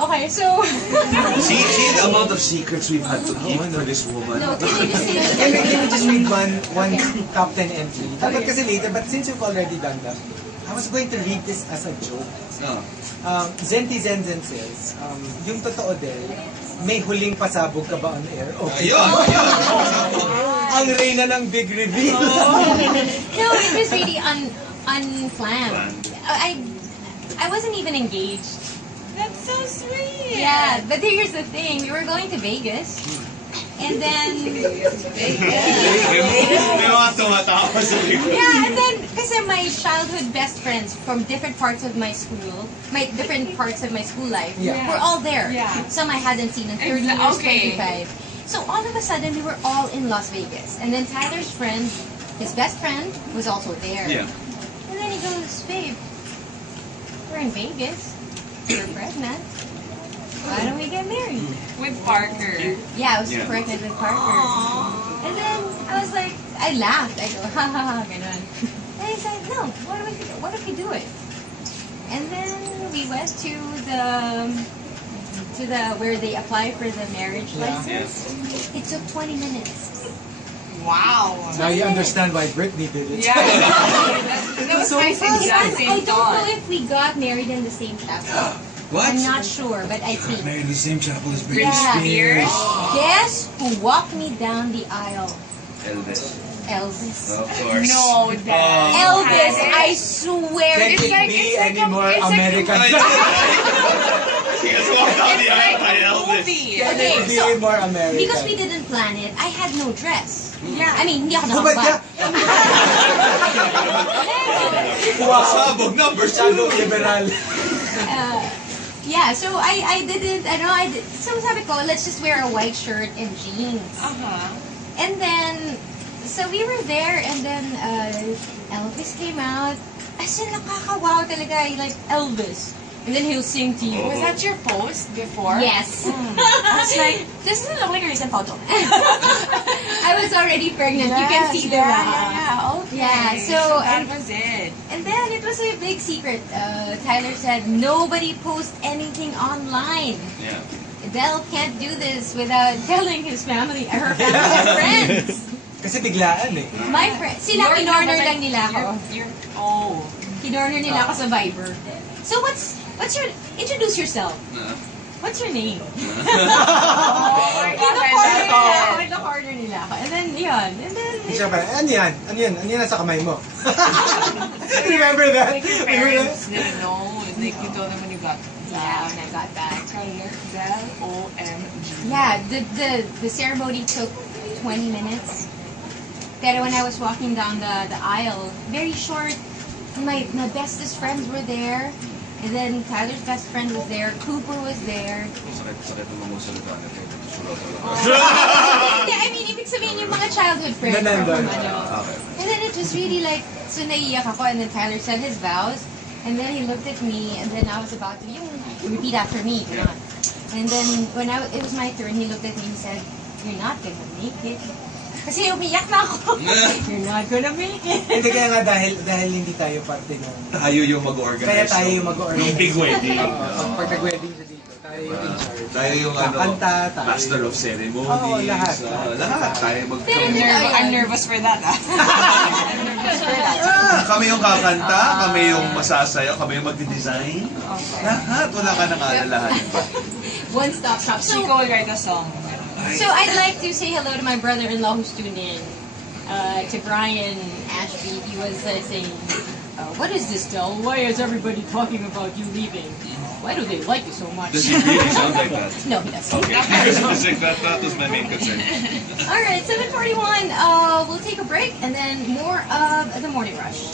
Okay, so... See the amount of secrets we've had to keep for this woman. No, can you just say... Can we just read one top 10 entry? Dapat kasi later, but since you've already done that, I was going to read this as a joke. No. Zenti Zenzen says, yung totoo din, may huling pasabog ka ba on air? Okay. Ayun! Ang reyna ng big reveal. No, it was really unplanned. I wasn't even engaged. That's so sweet. Yeah, but here's the thing. We were going to Vegas. And then... May mga tumatawa sa likod. Yeah, and then, kasi my childhood best friends from different parts of my school, different parts of my school life, Yeah. were all there. Yeah. Some I hadn't seen in 30 years, Okay. 25. So all of a sudden, we were all in Las Vegas. And then Tyler's friend, his best friend, was also there. Yeah. And then he goes, babe, we're in Vegas. We're pregnant. Why don't we get married? With Parker. Yeah, I was Yeah. pregnant with Parker. And then I was like, I laughed. I go, ha ha ha, ganun. And he said, no, what if we do it? And then we went to the where they apply for the marriage license. It took 20 minutes. Wow. Now you understand why Britney did it. Yeah. That was my I same don't know thought. if we got married in the same chapel. What? I'm not sure, but I think. Married in the same chapel as Britney Yeah. Spears. Guess who walked me down the aisle? Elvis. Elvis. Of course. No, Dad. Elvis, I swear. Can It's it like- be it's like any a- more it's like a- American? He has walked down It's the aisle like by a Elvis. movie. Can Okay, it be so, more American? Because we didn't plan it, I had no dress. Yeah. I mean, hindi ako Hubad ka! nakabag. Wow! Sabog number Masyadong 2. liberal. Yeah, so I didn't, so sabi ko, let's just wear a white shirt and jeans. Uh-huh. And then, so we were there, and then Elvis came out. As in, nakakawaw talaga, like Elvis. And then he'll sing to you. Was that your post before? Yes. I was like, this doesn't look like a recent photo. I was already pregnant. You can see the Yeah, okay. Yeah, so, that was it. And then it was a big secret. Tyler said, nobody post anything online. Yeah. Adele can't do this without telling his family, her family and friends. Kasi biglaan eh. My friends, sila kinorner lang nila ako. Oh. Kinorner nila ako sa Viber. So what's your, introduce yourself. What's your name? Ino-corner nila ako. And then, yun. And then, Siya pa, ano yan? Ano yan? Ano yan nasa kamay mo? Remember that? Like your parents didn't know. Like you told them when you got yeah, when I got back. Del OMG. Yeah, the ceremony took 20 minutes. Pero when I was walking down the aisle, very short, my bestest friends were there. And then Tyler's best friend was there, Cooper was there. Sakit naman mo salita. Hindi, I mean, ibig sabihin yung mga childhood friends. Na nandun. from ano. Okay. And then it was really like, so naiiyak ako, and then Tyler said his vows, and then he looked at me, and then I was about to, yung repeat after me, ganun. And then when it was my turn, he looked at me and said, you're not gonna make it. Kasi umiyak na ako. You're not gonna make it. Hindi kaya nga dahil hindi tayo parte ng... Tayo yung mag-organize. Kaya tayo yung mag-organize. Yung big wedding. Pag nag-wedding siya dito, tayo yung in charge. Tayo yung Kakanta, tayo. master of ceremonies. Oo, lahat. Lahat. Tayo Pero I'm nervous for that. I'm nervous for that. Kami yung kakanta, kami yung masasayaw, kami yung magdi-design. Lahat. Wala ka nang alalahanin pa. One-stop shop. She will write a song. So I'd like to say hello to my brother-in-law who's tuned in, to Brian Ashby. He was saying, what is this, Del? Why is everybody talking about you leaving? Why do they like you so much? Does he really sound like that? No, he doesn't. Okay. That was my main concern. All right, 7:41. We'll take a break and then more of the morning rush.